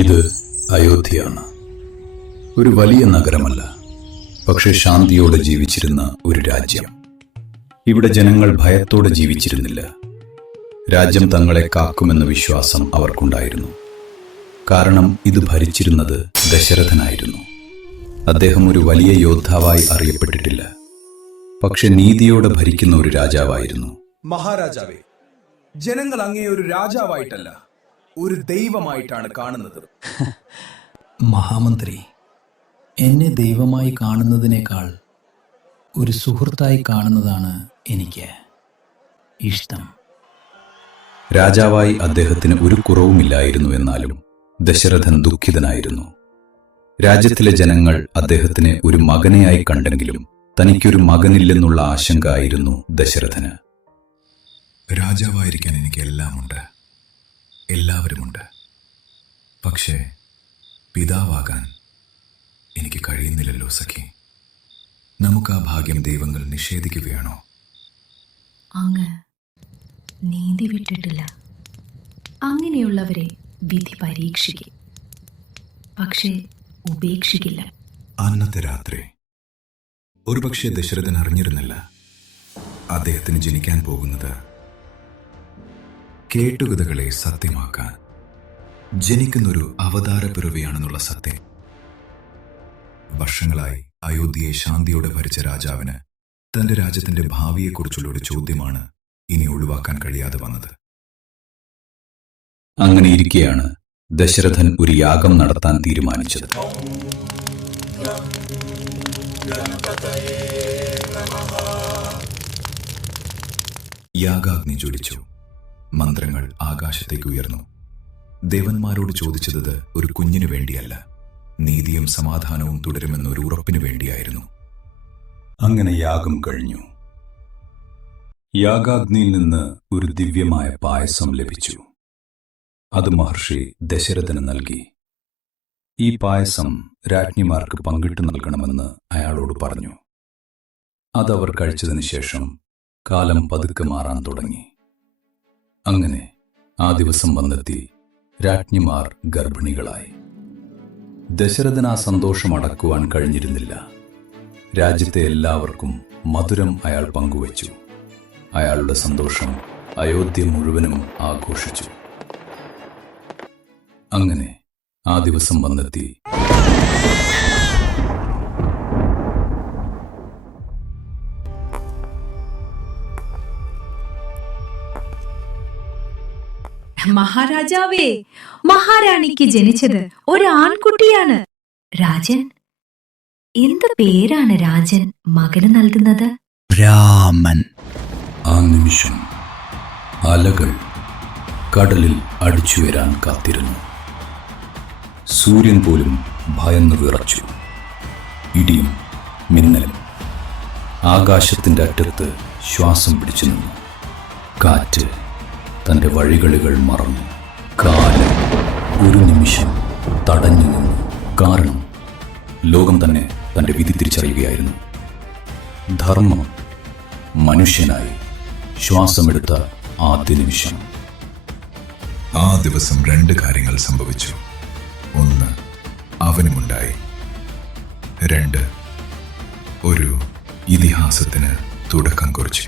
ഇത് അയോധ്യയാണ്. ഒരു വലിയ നഗരമല്ല, പക്ഷെ ശാന്തിയോടെ ജീവിച്ചിരുന്ന ഒരു രാജ്യം. ഇവിടെ ജനങ്ങൾ ഭയത്തോടെ ജീവിച്ചിരുന്നില്ല. രാജ്യം തങ്ങളെ കാക്കുമെന്ന വിശ്വാസം അവർക്കുണ്ടായിരുന്നു. കാരണം ഇത് ഭരിച്ചിരുന്നത് ദശരഥനായിരുന്നു. അദ്ദേഹം ഒരു വലിയ യോദ്ധാവായി അറിയപ്പെട്ടിട്ടില്ല, പക്ഷെ നീതിയോടെ ഭരിക്കുന്ന ഒരു രാജാവായിരുന്നു. മഹാരാജാവേ, ജനങ്ങൾ അങ്ങേ ഒരു രാജാവായിട്ടല്ല, ഒരു ദൈവമായിട്ടാണ് കാണുന്നത്. മഹാമന്ത്രി, എന്നെ ദൈവമായി കാണുന്നതിനേക്കാൾ ഒരു സുഹൃത്തായി കാണുന്നതാണ് എനിക്ക് ഇഷ്ടം. രാജാവായി അദ്ദേഹത്തിന് ഒരു കുറവുമില്ലായിരുന്നു. എന്നാലും ദശരഥൻ ദുഃഖിതനായിരുന്നു. രാജ്യത്തിലെ ജനങ്ങൾ അദ്ദേഹത്തിനെ ഒരു മകനെയായി കണ്ടെങ്കിലും തനിക്കൊരു മകനില്ലെന്നുള്ള ആശങ്ക ആയിരുന്നു ദശരഥന്. രാജാവായിരിക്കാൻ എനിക്ക് എല്ലാമുണ്ട്, എല്ലാവരുമുണ്ട്. പക്ഷേ പിതാവാകാൻ എനിക്ക് കഴിയുന്നില്ലല്ലോ സഖി. നമുക്ക് ആ ഭാഗ്യം ദൈവങ്ങൾ നിഷേധിക്കുകയാണോ? അങ്ങ് നീതി വിട്ടിട്ടില്ല. അങ്ങനെയുള്ളവരെ വിധി പരീക്ഷിക്കും, പക്ഷേ ഉപേക്ഷിക്കില്ല. അന്നത്തെ രാത്രി ഒരുപക്ഷെ ദശരഥൻ അറിഞ്ഞിരുന്നില്ല അദ്ദേഹത്തിന് ജനിക്കാൻ പോകുന്നത് കേട്ടുകഥകളെ സത്യമാക്കാൻ ജനിക്കുന്നൊരു അവതാരപ്പിറവിയാണെന്നുള്ള സത്യം. വർഷങ്ങളായി അയോധ്യയെ ശാന്തിയോടെ ഭരിച്ച രാജാവിന് തന്റെ രാജ്യത്തിന്റെ ഭാവിയെക്കുറിച്ചുള്ള ഒരു ചോദ്യമാണ് ഇനി ഒഴിവാക്കാൻ കഴിയാതെ വന്നത്. അങ്ങനെ ഇരിക്കെയാണ് ദശരഥൻ ഒരു യാഗം നടത്താൻ തീരുമാനിച്ചത്. യാഗാഗ്നി ജ്വലിച്ചു. മന്ത്രങ്ങൾ ആകാശത്തേക്ക് ഉയർന്നു. ദേവന്മാരോട് ചോദിച്ചത് ഒരു കുഞ്ഞിനു വേണ്ടിയല്ല, നീതിയും സമാധാനവും തുടരുമെന്നൊരു ഉറപ്പിനു വേണ്ടിയായിരുന്നു. അങ്ങനെ യാഗം കഴിഞ്ഞു. യാഗാഗ്നിയിൽ നിന്ന് ഒരു ദിവ്യമായ പായസം ലഭിച്ചു. അത് മഹർഷി ദശരഥന് നൽകി. ഈ പായസം രാജ്ഞിമാർക്ക് പങ്കിട്ടു നൽകണമെന്ന് അയാളോട് പറഞ്ഞു. അതവർ കഴിച്ചതിന് ശേഷം കാലം പതുക്കെ മാറാൻ തുടങ്ങി. അങ്ങനെ ആ ദിവസം വന്നെത്തി. രാജ്ഞിമാർ ഗർഭിണികളായി. ദശരഥന് ആ സന്തോഷം അടക്കുവാൻ കഴിഞ്ഞിരുന്നില്ല. രാജ്യത്തെ എല്ലാവർക്കും മധുരം അയാൾ പങ്കുവച്ചു. അയാളുടെ സന്തോഷം അയോധ്യ മുഴുവനും ആഘോഷിച്ചു. അങ്ങനെ ആ ദിവസം വന്നെത്തി. മഹാരാജാവേ, മഹാറാണിക്ക് ജനിച്ചത് ഒരു ആൺകുട്ടിയാണ്. രാജൻ, എന്ത് പേരാണ് രാജൻ മകന് നൽകുന്നത്? രാമൻ. ആ നിമിഷം അലകൾ കടലിൽ അടിച്ചു വരാൻ കാത്തിരുന്നു. സൂര്യൻ പോലും ഭയന്ന് വിറച്ചു. ഇടിയും മിന്നലും. ആകാശത്തിന്റെ അറ്റത്ത് ശ്വാസം പിടിച്ചു നിന്നു. കാറ്റ് തന്റെ വഴികളികൾ മറന്നു. കാലം ഒരു നിമിഷം തടഞ്ഞു നിന്നു. കാരണം ലോകം തന്നെ തന്റെ വിധി തിരിച്ചറിയുകയായിരുന്നു. ധർമ്മം മനുഷ്യനായി ശ്വാസമെടുത്ത ആദ്യ നിമിഷം. ആ ദിവസം രണ്ട് കാര്യങ്ങൾ സംഭവിച്ചു. ഒന്ന്, അവനുമുണ്ടായി. രണ്ട്, ഒരു ഇതിഹാസത്തിന് തുടക്കം കുറിച്ചു.